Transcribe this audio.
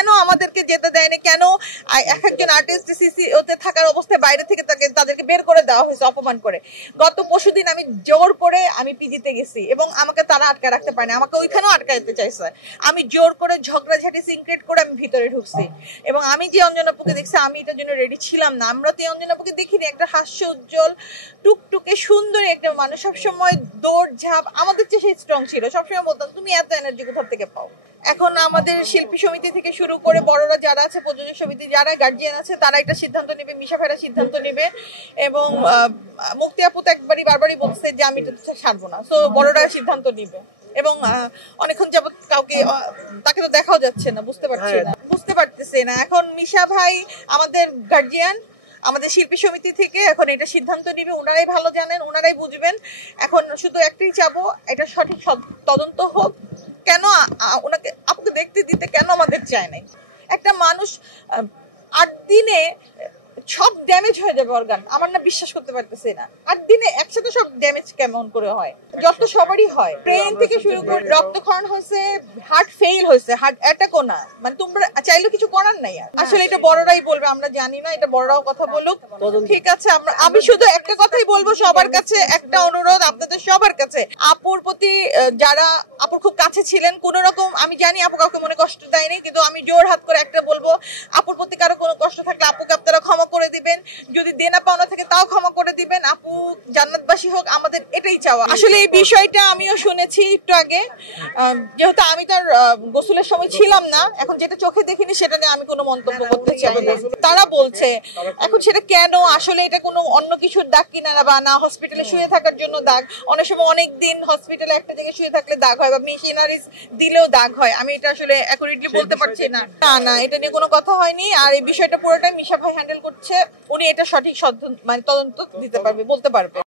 কেন আমাদেরকে যেতে দেয়নি, কেন একজন আর্টিস্ট সিসি ওতে থাকার অবস্থায় বাইরে থেকে তাদেরকে বের করে দেওয়া হয়েছে অপমান করে। গত পরশুদিন আমি জোর করে আমি পিজিতে গেছি এবং আমাকে তারা আটকে রাখতে পারেনি, আমাকে ওইখানেও আটকাইতে চাইছে। আমি জোর করে ঝগড়াঝাটি সিনক্রেট করে আমি ভিতরে ঢুকছি এবং আমি যে অঞ্জনাপুকে দেখছি আমি এটার জন্য রেডি ছিলাম না। আমরা তো এই অঞ্জনাপুকে দেখিনি, একটা হাস্য উজ্জ্বল টুকটুকে সুন্দর একটা মানুষ, সবসময় দৌড় ঝাঁপ, আমাদের চেয়ে সেই স্ট্রং ছিল। সবসময় বলতাম তুমি এত এনার্জি কোথা থেকে পাও। এখন আমাদের শিল্পী সমিতি থেকে শুরু করে বড়রা যারা আছে, প্রযোজক সমিতি যারা গার্জিয়ান আছে, তারা একটা সিদ্ধান্ত নেবে, মিশা ভাইরা সিদ্ধান্ত নেবে এবং মুক্তি আপু তো একবারই বারবারই বলছে যে আমি এটা ছাড়বো না, সো বড়রা সিদ্ধান্ত নিবে। এবং অনেকক্ষণ যাবত কাউকে তাকে তো দেখাও যাচ্ছে না, বুঝতে পারতেছে না। এখন মিশা ভাই আমাদের গার্জিয়ান, আমাদের শিল্পী সমিতি থেকে এখন এটা সিদ্ধান্ত নিবে, ওনারাই ভালো জানেন, ওনারাই বুঝবেন। এখন শুধু একটাই চাবো, এটা সঠিক তদন্ত হোক। কেন ওনাকে আপুকে দেখতে দিতে কেন আমাদের চায় নাই? একটা মানুষ 8 দিনে সব ড্যামেজ হয়ে যাবে অর্গান, আমার না বিশ্বাস করতে পারতেছি না। 8 দিনে একসাথে সব ড্যামেজ কেমন করে হয়? যত সবারই হয়, ব্রেন থেকে শুরু করে রক্তক্ষরণ হয়েছে, হার্ট ফেইল হয়েছে, হার্ট অ্যাটাকও না, মানে তোমরা চাইলে কিছু করার নাই। আসলে এটা বড়রাই বলবে, আমরা জানি না, এটা বড়রাও কথা বলুক, ঠিক আছে। আমি শুধু একটা কথাই বলবো সবার কাছে, একটা অনুরোধ আপনাদের সবার কাছে, আপুর প্রতি যারা আপুর খুব কাছে ছিলেন, কোন রকম, আমি জানি আপু কাউকে মনে কষ্ট দেয়নি, কিন্তু আমি জোর হাত করে একটা বলবো, আপুর প্রতি কারো কোনো কষ্ট থাকলে আপুকে আপনারা ক্ষমা করে দিবেন, যদি দেনা পাওনা থাকে তাও ক্ষমা করে দিবেন, আপু জান্নাতবাসী হোক, আমাদের এটাই চাওয়া। আসলে এই বিষয়টা আমিও শুনেছি একটু আগে, যেহেতু আমি তার গোসলের সময় ছিলাম না, এখন যেটা চোখে দেখিনি সেটা নিয়ে আমি কোনো মন্তব্য করতে চাই না। তারা বলছে এখন সেটা কেন, আসলে এটা কোনো অন্য কিছুর দাগ কিনা বা না হসপিটালে শুয়ে থাকার জন্য দাগ, অনেক সময় অনেক দিন হসপিটালে একটা জায়গায় শুয়ে থাকলে দাগ হয় বা মেশিনারিজ দিলেও দাগ হয়, আমি এটা আসলে অ্যাকুরেটলি বলতে পারছি না। না, এটা নিয়ে কোনো কথা হয়নি। আর এই বিষয়টা পুরোটাই মিশা ভাই হ্যান্ডেল করছে, উনি এটা সঠিক মানে তদন্ত দিতে পারবে, বলতে পারবে।